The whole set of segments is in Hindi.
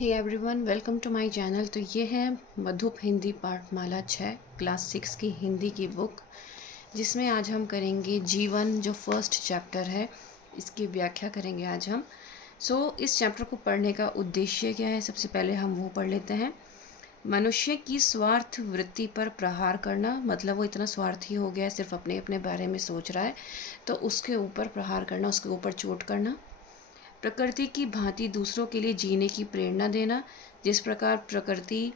Hey everyone, welcome to my channel. तो ये है मधुप हिंदी पाठमाला 6 क्लास 6 की हिंदी की बुक, जिसमें आज हम करेंगे जीवन, जो फर्स्ट चैप्टर है इसकी व्याख्या करेंगे आज हम। इस चैप्टर को पढ़ने का उद्देश्य क्या है, सबसे पहले हम वो पढ़ लेते हैं। मनुष्य की स्वार्थ वृत्ति पर प्रहार करना, मतलब वो इतना स्वार्थी हो गया है, सिर्फ अपने अपने बारे में सोच रहा है, तो उसके ऊपर प्रहार करना, उसके ऊपर चोट करना। प्रकृति की भांति दूसरों के लिए जीने की प्रेरणा देना, जिस प्रकार प्रकृति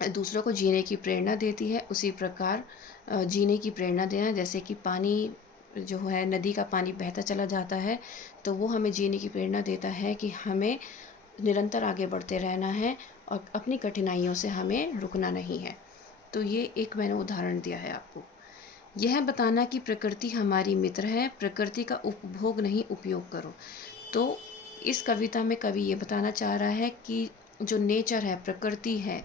दूसरों को जीने की प्रेरणा देती है उसी प्रकार जीने की प्रेरणा देना। जैसे कि पानी जो है, नदी का पानी बहता चला जाता है, तो वो हमें जीने की प्रेरणा देता है कि हमें निरंतर आगे बढ़ते रहना है और अपनी कठिनाइयों से हमें रुकना नहीं है। तो ये एक मैंने उदाहरण दिया है आपको। यह बताना कि प्रकृति हमारी मित्र है, प्रकृति का उपभोग नहीं उपयोग करो। तो इस कविता में कवि ये बताना चाह रहा है कि जो नेचर है, प्रकृति है,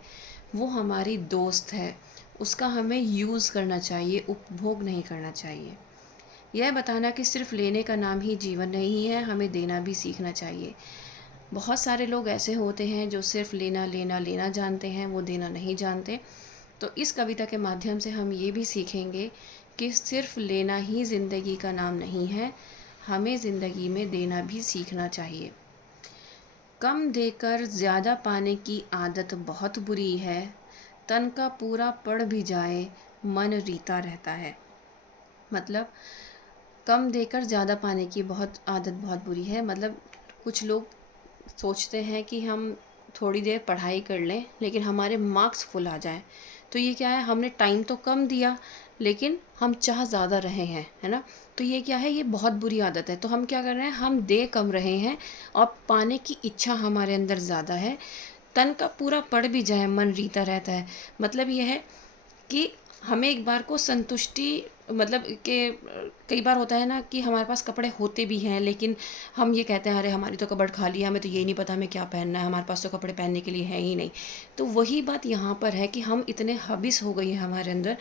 वो हमारी दोस्त है, उसका हमें यूज़ करना चाहिए, उपभोग नहीं करना चाहिए। यह बताना कि सिर्फ लेने का नाम ही जीवन नहीं है, हमें देना भी सीखना चाहिए। बहुत सारे लोग ऐसे होते हैं जो सिर्फ लेना लेना लेना जानते हैं, वो देना नहीं जानते। तो इस कविता के माध्यम से हम ये भी सीखेंगे कि सिर्फ लेना ही ज़िंदगी का नाम नहीं है, हमें ज़िंदगी में देना भी सीखना चाहिए। कम देकर ज़्यादा पाने की आदत बहुत बुरी है, तन का पूरा पड़ भी जाए मन रीता रहता है। मतलब कम देकर ज़्यादा पाने की आदत बहुत बुरी है। मतलब कुछ लोग सोचते हैं कि हम थोड़ी देर पढ़ाई कर लें लेकिन हमारे मार्क्स फुल आ जाएं, तो ये क्या है, हमने टाइम तो कम दिया लेकिन हम चाह ज़्यादा रहे हैं, है ना। तो ये क्या है, ये बहुत बुरी आदत है। तो हम क्या कर रहे हैं, हम दे कम रहे हैं और पाने की इच्छा हमारे अंदर ज़्यादा है। तन का पूरा पड़ भी जाए मन रीता रहता है। मतलब ये है कि हमें एक बार को संतुष्टि, मतलब कि कई बार होता है ना कि हमारे पास कपड़े होते भी हैं लेकिन हम ये कहते हैं अरे हमारी तो कबर्ड खाली है, हमें तो ये नहीं पता हमें क्या पहनना है, हमारे पास तो कपड़े पहनने के लिए है ही नहीं। तो वही बात यहाँ पर है कि हम इतने हबिस हो गई हैं हमारे अंदर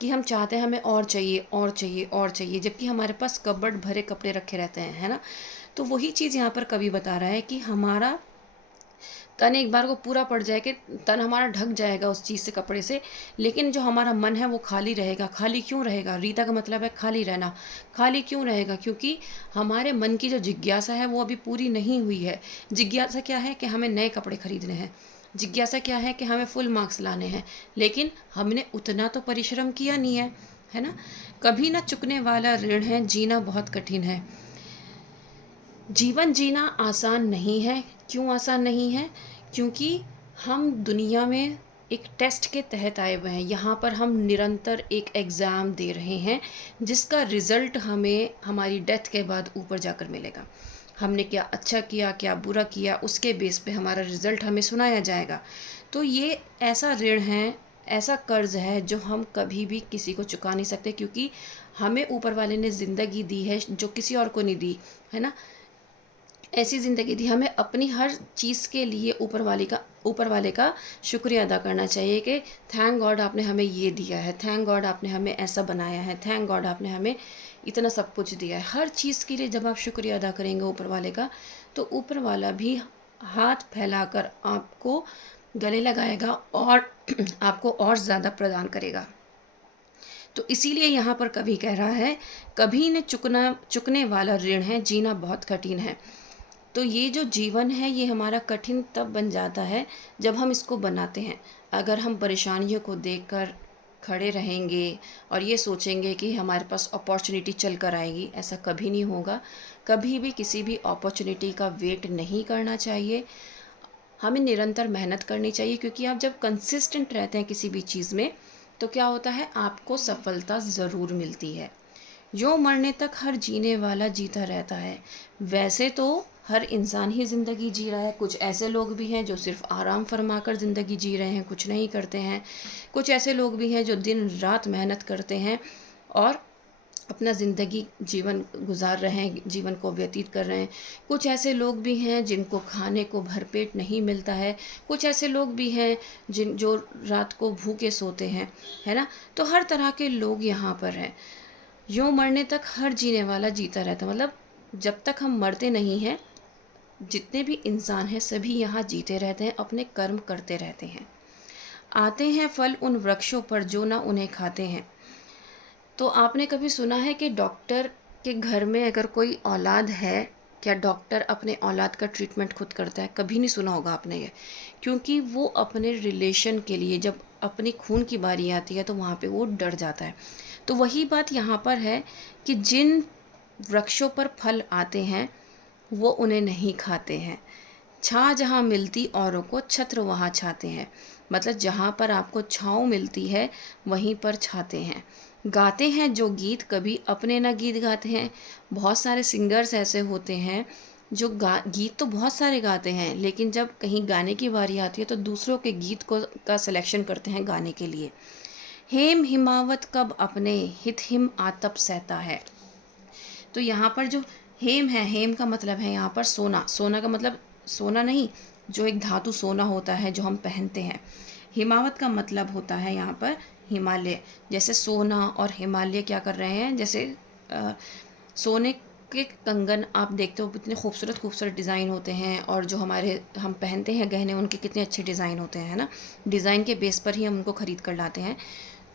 कि हम चाहते हैं हमें और चाहिए और चाहिए और चाहिए, जबकि हमारे पास कबर्ड भरे कपड़े रखे रहते हैं, है ना। तो वही चीज़ यहाँ पर कवि बता रहा है कि हमारा तन एक बार को पूरा पड़ जाए कि तन हमारा ढक जाएगा उस चीज़ से, कपड़े से, लेकिन जो हमारा मन है वो खाली रहेगा। खाली क्यों रहेगा, रीता का मतलब है खाली रहना। खाली क्यों रहेगा, क्योंकि हमारे मन की जो जिज्ञासा है वो अभी पूरी नहीं हुई है। जिज्ञासा क्या है कि हमें नए कपड़े खरीदने हैं, जिज्ञासा क्या है कि हमें फुल मार्क्स लाने हैं, लेकिन हमने उतना तो परिश्रम किया नहीं है ना। कभी ना चुकने वाला ऋण है, जीना बहुत कठिन है। जीवन जीना आसान नहीं है। क्यों आसान नहीं है, क्योंकि हम दुनिया में एक टेस्ट के तहत आए हुए हैं। यहाँ पर हम निरंतर एक एग्ज़ाम दे रहे हैं जिसका रिज़ल्ट हमें हमारी डेथ के बाद ऊपर जाकर मिलेगा। हमने क्या अच्छा किया, क्या बुरा किया, उसके बेस पे हमारा रिज़ल्ट हमें सुनाया जाएगा। तो ये ऐसा ऋण है, ऐसा कर्ज़ है जो हम कभी भी किसी को चुका नहीं सकते, क्योंकि हमें ऊपर वाले ने ज़िंदगी दी है जो किसी और को नहीं दी, है ना। ऐसी ज़िंदगी दी, हमें अपनी हर चीज़ के लिए ऊपर वाले का शुक्रिया अदा करना चाहिए कि थैंक गॉड आपने हमें ये दिया है, थैंक गॉड आपने हमें ऐसा बनाया है, थैंक गॉड आपने हमें इतना सब कुछ दिया है। हर चीज़ के लिए जब आप शुक्रिया अदा करेंगे ऊपर वाले का, तो ऊपर वाला भी हाथ फैलाकर आपको गले लगाएगा और आपको और ज़्यादा प्रदान करेगा। तो इसीलिए यहाँ पर कवि कह रहा है, कभी न चुकने वाला ऋण है, जीना बहुत कठिन है। तो ये जो जीवन है ये हमारा कठिन तब बन जाता है जब हम इसको बनाते हैं। अगर हम परेशानियों को देखकर खड़े रहेंगे और ये सोचेंगे कि हमारे पास अपॉर्चुनिटी चल कर आएगी, ऐसा कभी नहीं होगा। कभी भी किसी भी अपॉर्चुनिटी का वेट नहीं करना चाहिए, हमें निरंतर मेहनत करनी चाहिए। क्योंकि आप जब कंसिस्टेंट रहते हैं किसी भी चीज़ में, तो क्या होता है, आपको सफलता ज़रूर मिलती है। जो मरने तक हर जीने वाला जीता रहता है। वैसे तो हर इंसान ही ज़िंदगी जी रहा है। कुछ ऐसे लोग भी हैं जो सिर्फ आराम फरमा कर ज़िंदगी जी रहे हैं, कुछ नहीं करते हैं। कुछ ऐसे लोग भी हैं जो दिन रात मेहनत करते हैं और अपना ज़िंदगी जीवन गुजार रहे हैं, जीवन को व्यतीत कर रहे हैं। कुछ ऐसे लोग भी हैं जिनको खाने को भरपेट नहीं मिलता है। कुछ ऐसे लोग भी हैं जो रात को भूखे सोते हैं, है ना। तो हर तरह के लोग यहाँ पर हैं। यूँ मरने तक हर जीने वाला जीता रहता, मतलब जब तक हम मरते नहीं हैं जितने भी इंसान हैं सभी यहाँ जीते रहते हैं, अपने कर्म करते रहते हैं। आते हैं फल उन वृक्षों पर जो ना उन्हें खाते हैं। तो आपने कभी सुना है कि डॉक्टर के घर में अगर कोई औलाद है, क्या डॉक्टर अपने औलाद का ट्रीटमेंट खुद करता है? कभी नहीं सुना होगा आपने ये, क्योंकि वो अपने रिलेशन के लिए जब अपनी खून की बारी आती है तो वहाँ पे वो डर जाता है। तो वही बात यहाँ पर है कि जिन वृक्षों पर फल आते हैं वो उन्हें नहीं खाते हैं। छाँ जहाँ मिलती औरों को, छत्र वहाँ छाते हैं। मतलब जहाँ पर आपको छाँव मिलती है वहीं पर छाते हैं। गाते हैं जो गीत कभी अपने ना गीत गाते हैं। बहुत सारे सिंगर्स ऐसे होते हैं जो गीत तो बहुत सारे गाते हैं, लेकिन जब कहीं गाने की बारी आती है तो दूसरों के गीत को का सिलेक्शन करते हैं गाने के लिए। हेम हिमावत कब अपने, हित हिम आतप सहता है। तो यहाँ पर जो हेम है, हेम का मतलब है यहाँ पर सोना। सोना का मतलब सोना नहीं, जो एक धातु सोना होता है जो हम पहनते हैं। हिमावत का मतलब होता है यहाँ पर हिमालय। जैसे सोना और हिमालय क्या कर रहे हैं, जैसे सोने के कंगन आप देखते हो कितने खूबसूरत खूबसूरत डिज़ाइन होते हैं, और जो हम पहनते हैं गहने उनके कितने अच्छे डिज़ाइन होते हैं, है ना। डिज़ाइन के बेस पर ही हम उनको ख़रीद कर लाते हैं।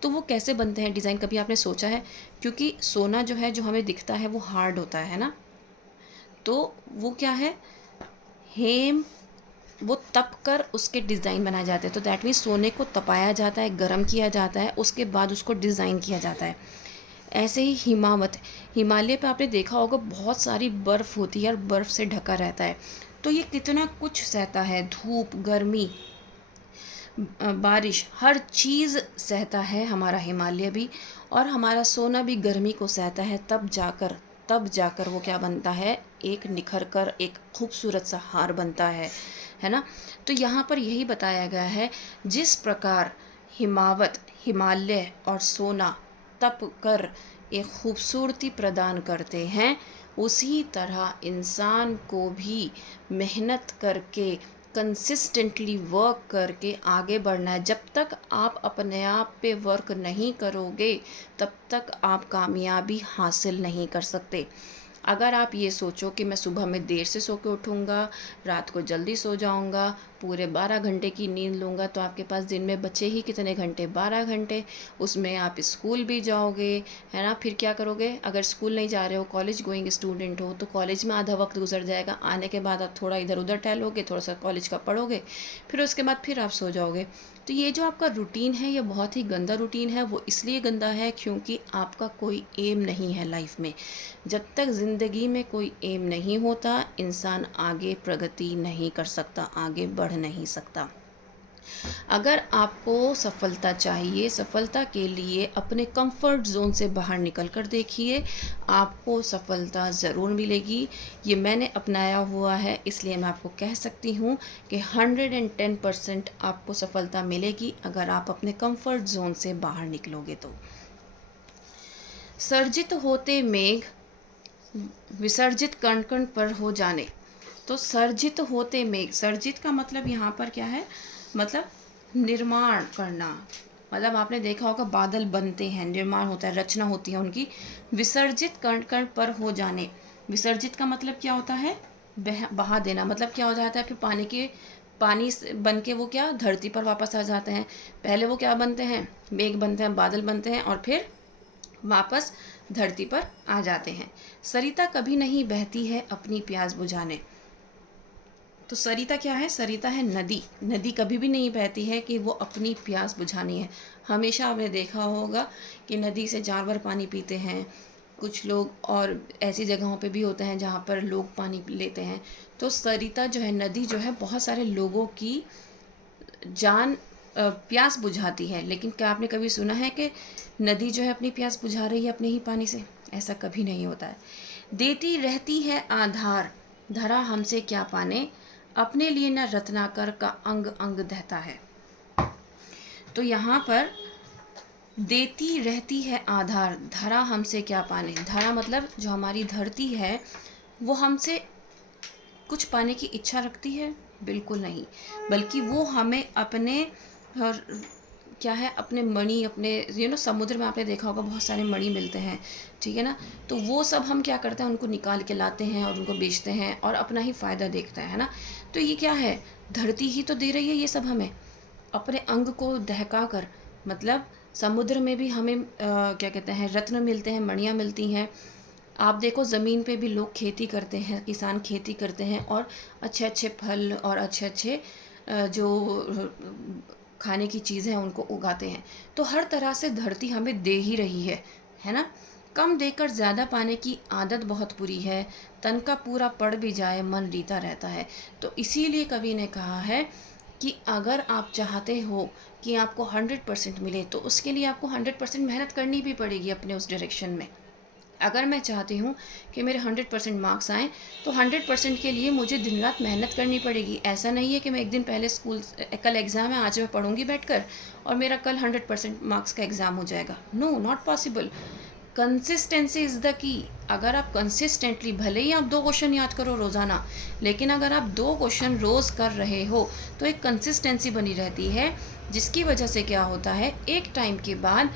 तो वो कैसे बनते हैं डिज़ाइन, कभी आपने सोचा है? क्योंकि सोना जो है, जो हमें दिखता है वो हार्ड होता है ना। तो वो क्या है, हेम, वो तप कर उसके डिज़ाइन बनाए जाते हैं। तो दैट मीन्स सोने को तपाया जाता है, गर्म किया जाता है, उसके बाद उसको डिज़ाइन किया जाता है। ऐसे ही हिमावत, हिमालय पे आपने देखा होगा बहुत सारी बर्फ़ होती है और बर्फ़ से ढका रहता है। तो ये कितना कुछ सहता है, धूप, गर्मी, बारिश, हर चीज़ सहता है हमारा हिमालय भी। और हमारा सोना भी गर्मी को सहता है, तब जाकर वो क्या बनता है, एक निखर कर एक खूबसूरत सा हार बनता है ना। तो यहाँ पर यही बताया गया है, जिस प्रकार हिमावत, हिमालय और सोना तप कर एक खूबसूरती प्रदान करते हैं, उसी तरह इंसान को भी मेहनत करके, कंसिस्टेंटली वर्क करके आगे बढ़ना है। जब तक आप अपने आप पे वर्क नहीं करोगे तब तक आप कामयाबी हासिल नहीं कर सकते। अगर आप ये सोचो कि मैं सुबह में देर से सो के उठूँगा, रात को जल्दी सो जाऊँगा, पूरे 12 घंटे की नींद लूँगा, तो आपके पास दिन में बचे ही कितने घंटे, 12 घंटे। उसमें आप स्कूल भी जाओगे, है ना। फिर क्या करोगे, अगर स्कूल नहीं जा रहे हो, कॉलेज गोइंग स्टूडेंट हो, तो कॉलेज में आधा वक्त गुजर जाएगा। आने के बाद आप थोड़ा इधर उधर टहलोगे, थोड़ा सा कॉलेज का पढ़ोगे, फिर उसके बाद फिर आप सो जाओगे। तो ये जो आपका रूटीन है ये बहुत ही गंदा रूटीन है। वो इसलिए गंदा है क्योंकि आपका कोई एम नहीं है लाइफ में। जब तक ज़िंदगी में कोई एम नहीं होता, इंसान आगे प्रगति नहीं कर सकता, आगे बढ़ नहीं सकता। अगर आपको सफलता चाहिए, सफलता के लिए अपने कंफर्ट जोन से बाहर निकल कर देखिए, आपको सफलता ज़रूर मिलेगी। ये मैंने अपनाया हुआ है, इसलिए मैं आपको कह सकती हूँ कि 110% आपको सफलता मिलेगी अगर आप अपने कंफर्ट जोन से बाहर निकलोगे तो। सर्जित होते मेघ, विसर्जित कण कण पर हो जाने। तो सर्जित होते मेघ, सर्जित का मतलब यहाँ पर क्या है, मतलब निर्माण करना। मतलब आपने देखा होगा बादल बनते हैं, निर्माण होता है, रचना होती है उनकी। विसर्जित कण कण पर हो जाने, विसर्जित का मतलब क्या होता है, बहा देना। मतलब क्या हो जाता है, फिर पानी बन के वो क्या धरती पर वापस आ जाते हैं। पहले वो क्या बनते हैं, मेघ बनते हैं, बादल बनते हैं, और फिर वापस धरती पर आ जाते हैं। सरिता कभी नहीं बहती है अपनी प्यास बुझाने। तो सरिता क्या है, सरिता है नदी। नदी कभी भी नहीं बहती है कि वो अपनी प्यास बुझानी है। हमेशा आपने देखा होगा कि नदी से जानवर पानी पीते हैं, कुछ लोग और ऐसी जगहों पे भी होते हैं जहाँ पर लोग पानी लेते हैं। तो सरिता जो है, नदी जो है, बहुत सारे लोगों की प्यास बुझाती है। लेकिन क्या आपने कभी सुना है कि नदी जो है अपनी प्यास बुझा रही है अपने ही पानी से? ऐसा कभी नहीं होता है। देती रहती है आधार, धरा हमसे क्या पाने, अपने लिए न रत्नाकर का अंग अंग दहता है। तो यहाँ पर देती रहती है आधार, धरा हमसे क्या पाने। धरा मतलब जो हमारी धरती है, वो हमसे कुछ पाने की इच्छा रखती है? बिल्कुल नहीं, बल्कि वो हमें अपने क्या है, अपने मणि, अपने समुद्र में आपने देखा होगा बहुत सारे मणि मिलते हैं, ठीक है ना। तो वो सब हम क्या करते हैं, उनको निकाल के लाते हैं और उनको बेचते हैं और अपना ही फ़ायदा देखते हैं, है ना। तो ये क्या है, धरती ही तो दे रही है ये सब हमें, अपने अंग को दहका कर। मतलब समुद्र में भी हमें क्या कहते हैं, रत्न मिलते हैं, मणियाँ मिलती हैं। आप देखो ज़मीन पे भी लोग खेती करते हैं, किसान खेती करते हैं और अच्छे अच्छे फल और अच्छे अच्छे जो खाने की चीज़ें हैं उनको उगाते हैं। तो हर तरह से धरती हमें दे ही रही है ना। कम देकर ज़्यादा पाने की आदत बहुत बुरी है, तन का पूरा पड़ भी जाए मन रीता रहता है। तो इसीलिए कवि ने कहा है कि अगर आप चाहते हो कि आपको 100% मिले तो उसके लिए आपको 100% मेहनत करनी भी पड़ेगी अपने उस डायरेक्शन में। अगर मैं चाहती हूँ कि मेरे 100% मार्क्स आएँ तो 100% के लिए मुझे दिन रात मेहनत करनी पड़ेगी। ऐसा नहीं है कि मैं एक दिन पहले कल एग्ज़ाम है, आज मैं पढ़ूंगी बैठकर और मेरा कल 100% मार्क्स का एग्ज़ाम हो जाएगा। No, not possible. Consistency is the key. अगर आप कंसिस्टेंटली, भले ही आप 2 क्वेश्चन याद करो रोज़ाना, लेकिन अगर आप 2 क्वेश्चन रोज़ कर रहे हो तो एक कंसिस्टेंसी बनी रहती है, जिसकी वजह से क्या होता है, एक टाइम के बाद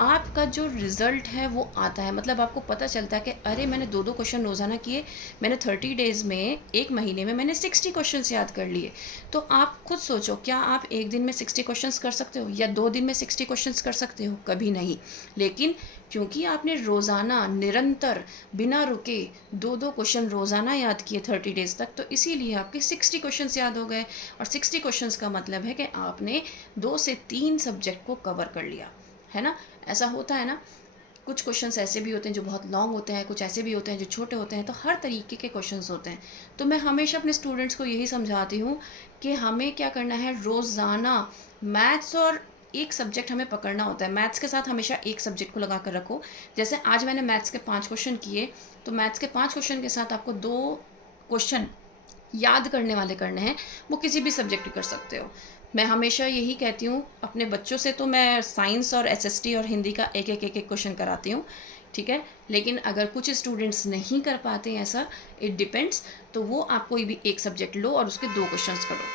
आपका जो रिज़ल्ट है वो आता है। मतलब आपको पता चलता है कि अरे मैंने 2-2 क्वेश्चन रोज़ाना किए, मैंने 30 डेज़ में, 1 महीने में मैंने 60 क्वेश्चंस याद कर लिए। तो आप खुद सोचो, क्या आप एक दिन में 60 क्वेश्चंस कर सकते हो या 2 दिन में 60 क्वेश्चंस कर सकते हो? कभी नहीं। लेकिन क्योंकि आपने रोज़ाना निरंतर बिना रुके 2-2 क्वेश्चन रोज़ाना याद किए 30 डेज़ तक, तो इसीलिए आपके 60 क्वेश्चंस याद हो गए। और 60 क्वेश्चंस का मतलब है कि आपने 2 से 3 सब्जेक्ट को कवर कर लिया, है ना। ऐसा होता है ना, कुछ क्वेश्चंस ऐसे भी होते हैं जो बहुत लॉन्ग होते हैं, कुछ ऐसे भी होते हैं जो छोटे होते हैं। तो हर तरीके के क्वेश्चंस होते हैं। तो मैं हमेशा अपने स्टूडेंट्स को यही समझाती हूँ कि हमें क्या करना है, रोज़ाना मैथ्स और एक सब्जेक्ट हमें पकड़ना होता है। मैथ्स के साथ हमेशा एक सब्जेक्ट को लगा कर रखो। जैसे आज मैंने मैथ्स के 5 क्वेश्चन किए, तो मैथ्स के 5 क्वेश्चन के साथ आपको 2 क्वेश्चन याद करने वाले करने हैं। वो किसी भी सब्जेक्ट कर सकते हो। मैं हमेशा यही कहती हूँ अपने बच्चों से, तो मैं साइंस और एसएसटी और हिंदी का एक एक क्वेश्चन कराती हूँ, ठीक है। लेकिन अगर कुछ स्टूडेंट्स नहीं कर पाते ऐसा, इट डिपेंड्स, तो वो आप कोई भी एक सब्जेक्ट लो और उसके 2 क्वेश्चंस करो।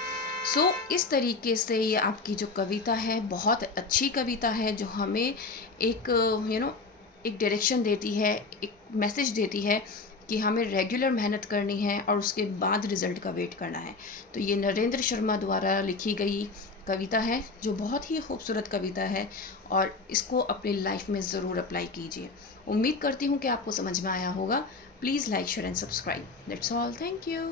सो इस तरीके से ये आपकी जो कविता है बहुत अच्छी कविता है, जो हमें एक एक डायरेक्शन देती है, एक मैसेज देती है कि हमें रेगुलर मेहनत करनी है और उसके बाद रिज़ल्ट का वेट करना है। तो ये नरेंद्र शर्मा द्वारा लिखी गई कविता है, जो बहुत ही खूबसूरत कविता है, और इसको अपनी लाइफ में ज़रूर अप्लाई कीजिए। उम्मीद करती हूँ कि आपको समझ में आया होगा। Please like, share and subscribe. That's all. Thank you.